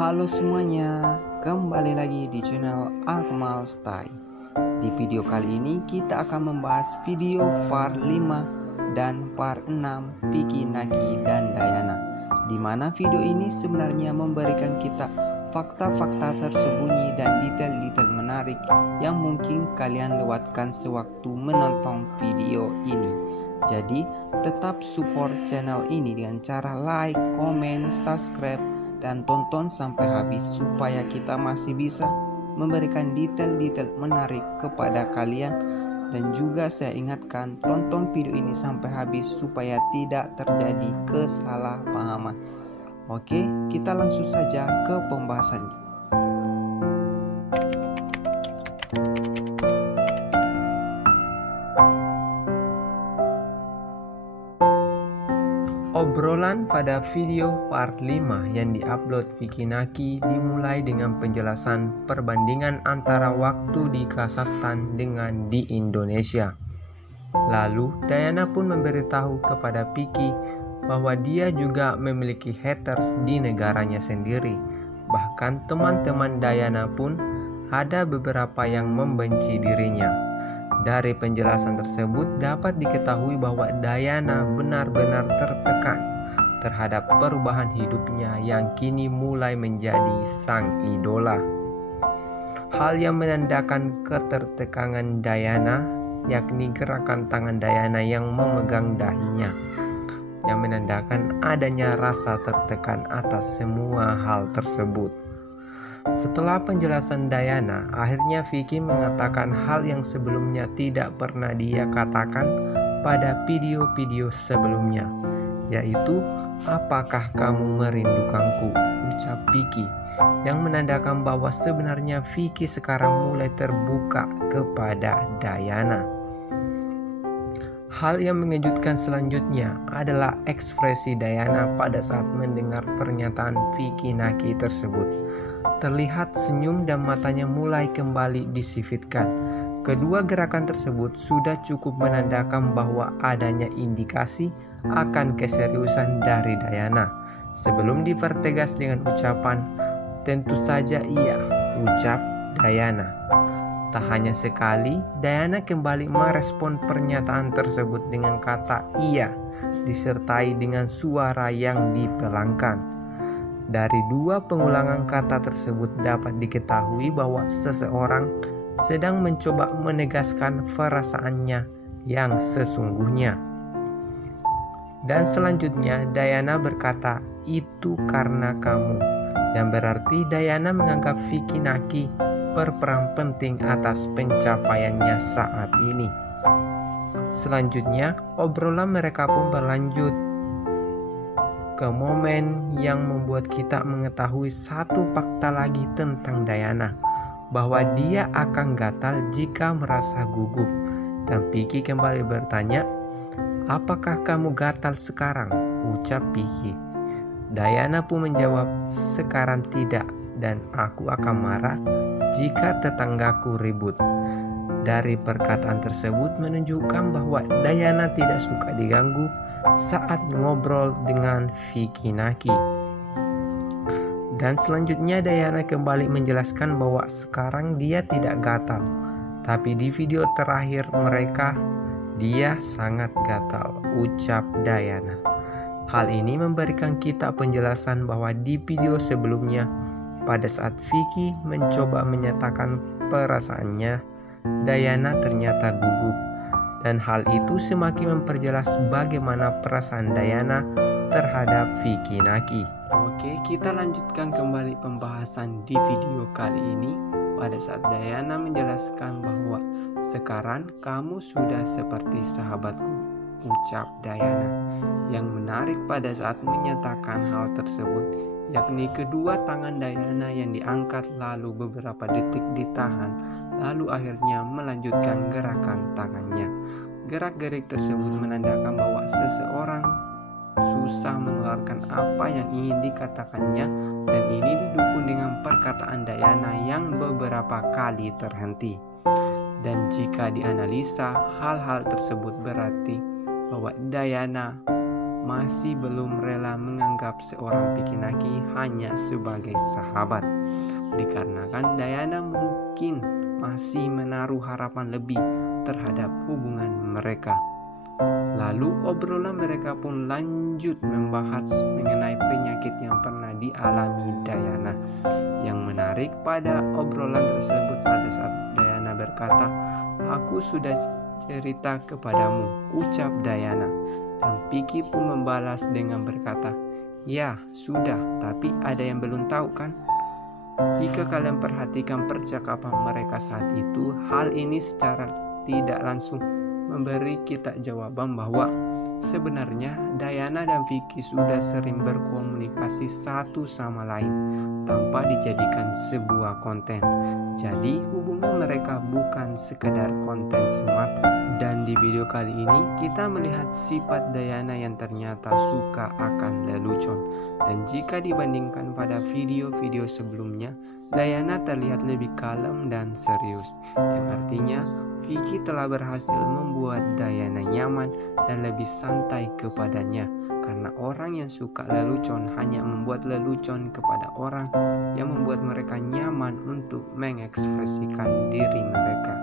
Halo semuanya, kembali lagi di channel Akmal Style. Di video kali ini kita akan membahas video part 5 dan part 6 Vicky, Naki, dan Dayana, di mana video ini sebenarnya memberikan kita fakta-fakta tersembunyi dan detail-detail menarik yang mungkin kalian lewatkan sewaktu menonton video ini. Jadi tetap support channel ini dengan cara like, komen, subscribe, dan tonton sampai habis supaya kita masih bisa memberikan detail-detail menarik kepada kalian. Dan juga saya ingatkan, tonton video ini sampai habis supaya tidak terjadi kesalahpahaman. Oke, kita langsung saja ke pembahasannya. Obrolan pada video part 5 yang diupload Vicky Naki dimulai dengan penjelasan perbandingan antara waktu di Kazakhstan dengan di Indonesia. Lalu Dayana pun memberitahu kepada Vicky bahwa dia juga memiliki haters di negaranya sendiri. Bahkan teman-teman Dayana pun ada beberapa yang membenci dirinya. Dari penjelasan tersebut dapat diketahui bahwa Dayana benar-benar tertekan terhadap perubahan hidupnya yang kini mulai menjadi sang idola. Hal yang menandakan ketertekangan Dayana yakni gerakan tangan Dayana yang memegang dahinya, yang menandakan adanya rasa tertekan atas semua hal tersebut. Setelah penjelasan Dayana, akhirnya Vicky mengatakan hal yang sebelumnya tidak pernah dia katakan pada video-video sebelumnya, yaitu "Apakah kamu merindukanku?" ucap Vicky, yang menandakan bahwa sebenarnya Vicky sekarang mulai terbuka kepada Dayana. Hal yang mengejutkan selanjutnya adalah ekspresi Dayana pada saat mendengar pernyataan Vicky Naki tersebut. Terlihat senyum dan matanya mulai kembali disipitkan. Kedua gerakan tersebut sudah cukup menandakan bahwa adanya indikasi akan keseriusan dari Dayana. Sebelum dipertegas dengan ucapan "tentu saja iya," ucap Dayana. Tak hanya sekali, Dayana kembali merespon pernyataan tersebut dengan kata "iya" disertai dengan suara yang dipelangkan. Dari dua pengulangan kata tersebut dapat diketahui bahwa seseorang sedang mencoba menegaskan perasaannya yang sesungguhnya. Dan selanjutnya Dayana berkata, "Itu karena kamu," yang berarti Dayana menganggap Vicky Naki berperan penting atas pencapaiannya saat ini. Selanjutnya, obrolan mereka pun berlanjut ke momen yang membuat kita mengetahui satu fakta lagi tentang Dayana, bahwa dia akan gatal jika merasa gugup. Dan Vicky kembali bertanya, "Apakah kamu gatal sekarang?" ucap Vicky. Dayana pun menjawab, "Sekarang tidak, dan aku akan marah jika tetanggaku ribut." Dari perkataan tersebut menunjukkan bahwa Dayana tidak suka diganggu saat ngobrol dengan Vicky Naki. Dan selanjutnya Dayana kembali menjelaskan bahwa sekarang dia tidak gatal, tapi di video terakhir mereka dia sangat gatal, ucap Dayana. Hal ini memberikan kita penjelasan bahwa di video sebelumnya, pada saat Vicky mencoba menyatakan perasaannya, Dayana ternyata gugup. Dan hal itu semakin memperjelas bagaimana perasaan Dayana terhadap Vicky Naki. Oke, kita lanjutkan kembali pembahasan di video kali ini. Pada saat Dayana menjelaskan bahwa "sekarang kamu sudah seperti sahabatku," ucap Dayana. Yang menarik pada saat menyatakan hal tersebut yakni kedua tangan Dayana yang diangkat lalu beberapa detik ditahan, lalu akhirnya melanjutkan gerakan tangannya. Gerak-gerik tersebut menandakan bahwa seseorang susah mengeluarkan apa yang ingin dikatakannya, dan ini didukung dengan perkataan Dayana yang beberapa kali terhenti. Dan jika dianalisa, hal-hal tersebut berarti bahwa Dayana masih belum rela menganggap seorang Vicky Naki hanya sebagai sahabat. Dikarenakan Diana mungkin masih menaruh harapan lebih terhadap hubungan mereka. Lalu obrolan mereka pun lanjut membahas mengenai penyakit yang pernah dialami Diana. Yang menarik pada obrolan tersebut pada saat Diana berkata, "Aku sudah cerita kepadamu," ucap Diana. Dan Vicky pun membalas dengan berkata, "Ya, sudah, tapi ada yang belum tahu kan?" Jika kalian perhatikan percakapan mereka saat itu, hal ini secara tidak langsung memberi kita jawaban bahwa sebenarnya Diana dan Vicky sudah sering berkomunikasi satu sama lain tanpa dijadikan sebuah konten. Jadi hubungan mereka bukan sekedar konten semata. Dan di video kali ini kita melihat sifat Diana yang ternyata suka akan lelucon. Dan jika dibandingkan pada video-video sebelumnya, Diana terlihat lebih kalem dan serius. Yang artinya Vicky telah berhasil membuat Diana nyaman dan lebih santai kepadanya. Karena orang yang suka lelucon hanya membuat lelucon kepada orang yang membuat mereka nyaman untuk mengekspresikan diri mereka.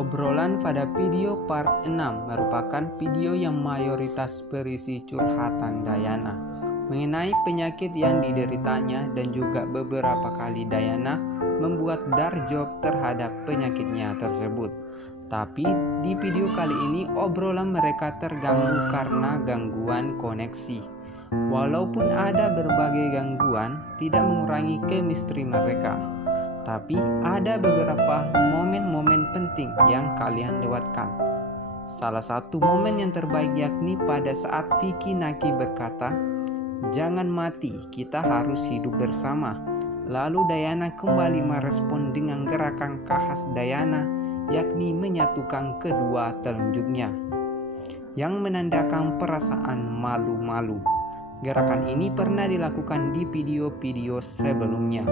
Obrolan pada video part 6 merupakan video yang mayoritas berisi curhatan Diana mengenai penyakit yang dideritanya, dan juga beberapa kali Diana membuat dark joke terhadap penyakitnya tersebut. Tapi di video kali ini obrolan mereka terganggu karena gangguan koneksi. Walaupun ada berbagai gangguan, tidak mengurangi chemistry mereka. Tapi ada beberapa momen-momen penting yang kalian lewatkan. Salah satu momen yang terbaik yakni pada saat Vicky Naki berkata, "Jangan mati, kita harus hidup bersama." Lalu Diana kembali merespon dengan gerakan khas Diana, yakni menyatukan kedua telunjuknya, yang menandakan perasaan malu-malu. Gerakan ini pernah dilakukan di video-video sebelumnya,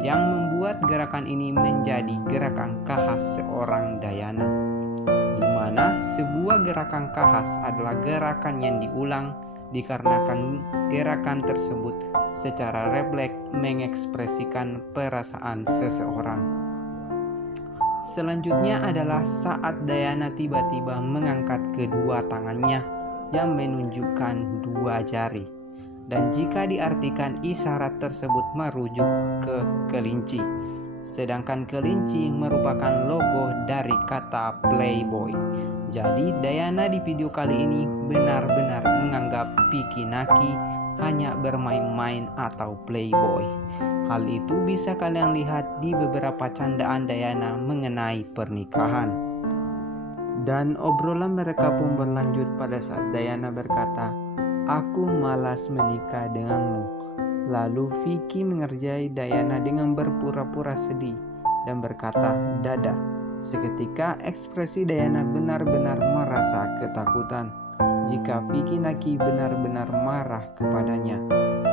yang membuat gerakan ini menjadi gerakan khas seorang Diana, di mana sebuah gerakan khas adalah gerakan yang diulang dikarenakan gerakan tersebut secara refleks mengekspresikan perasaan seseorang. Selanjutnya adalah saat Diana tiba-tiba mengangkat kedua tangannya yang menunjukkan dua jari. Dan jika diartikan isyarat tersebut merujuk ke kelinci. Sedangkan kelinci merupakan logo dari kata Playboy. Jadi Diana di video kali ini benar-benar menganggap Vicky Naki hanya bermain-main atau playboy. Hal itu bisa kalian lihat di beberapa candaan Diana mengenai pernikahan. Dan obrolan mereka pun berlanjut pada saat Diana berkata, "Aku malas menikah denganmu." Lalu Vicky mengerjai Diana dengan berpura-pura sedih dan berkata, "Dada." Seketika ekspresi Diana benar-benar merasa ketakutan jika Vicky Naki benar-benar marah kepadanya.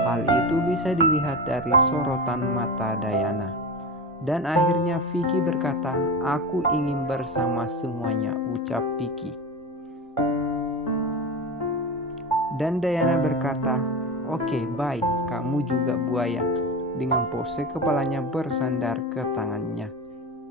Hal itu bisa dilihat dari sorotan mata Diana. Dan akhirnya Vicky berkata, "Aku ingin bersama semuanya," ucap Vicky. Dan Diana berkata, "Oke, baik, kamu juga buaya," dengan pose kepalanya bersandar ke tangannya,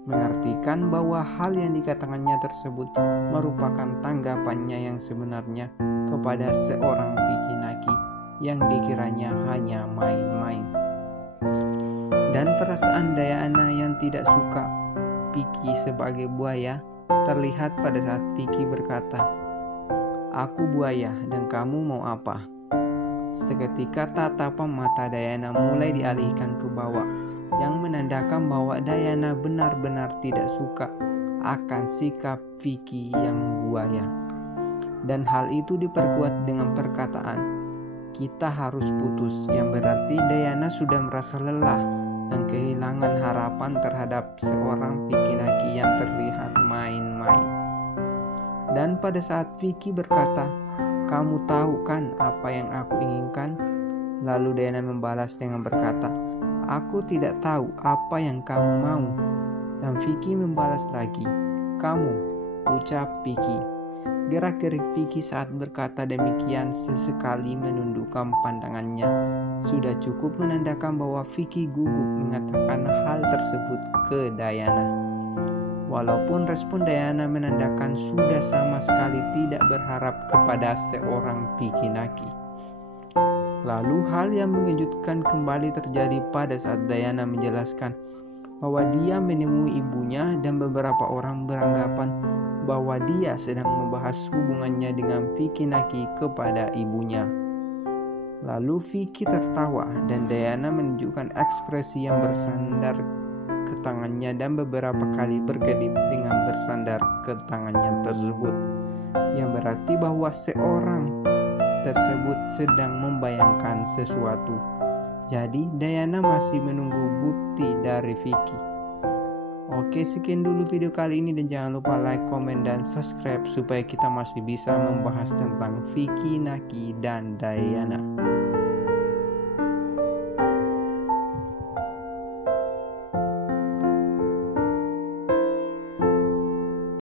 mengartikan bahwa hal yang dikatakannya tersebut merupakan tanggapannya yang sebenarnya kepada seorang Vicky Naki yang dikiranya hanya main-main. Dan perasaan Diana yang tidak suka Vicky sebagai buaya terlihat pada saat Vicky berkata, "Aku buaya dan kamu mau apa?" Seketika tatapan mata Diana mulai dialihkan ke bawah, yang menandakan bahwa Diana benar-benar tidak suka akan sikap Vicky yang buaya. Dan hal itu diperkuat dengan perkataan, "Kita harus putus," yang berarti Diana sudah merasa lelah dan kehilangan harapan terhadap seorang Vicky Naki yang terlihat main-main. Dan pada saat Vicky berkata, "Kamu tahu kan apa yang aku inginkan?" Lalu Diana membalas dengan berkata, "Aku tidak tahu apa yang kamu mau." Dan Vicky membalas lagi, "Kamu," ucap Vicky. Gerak-gerik Vicky saat berkata demikian sesekali menundukkan pandangannya. Sudah cukup menandakan bahwa Vicky gugup mengatakan hal tersebut ke Diana. Walaupun respon Diana menandakan sudah sama sekali tidak berharap kepada seorang Vicky Naki. Lalu hal yang mengejutkan kembali terjadi pada saat Diana menjelaskan bahwa dia menemui ibunya dan beberapa orang beranggapan bahwa dia sedang membahas hubungannya dengan Vicky Naki kepada ibunya. Lalu Vicky tertawa dan Diana menunjukkan ekspresi yang bersandar ke tangannya dan beberapa kali berkedip dengan bersandar ke tangannya tersebut, yang berarti bahwa seorang tersebut sedang membayangkan sesuatu. Jadi Diana masih menunggu bukti dari Vicky. Oke, sekian dulu video kali ini dan jangan lupa like, komen, dan subscribe supaya kita masih bisa membahas tentang Vicky Naki dan Diana.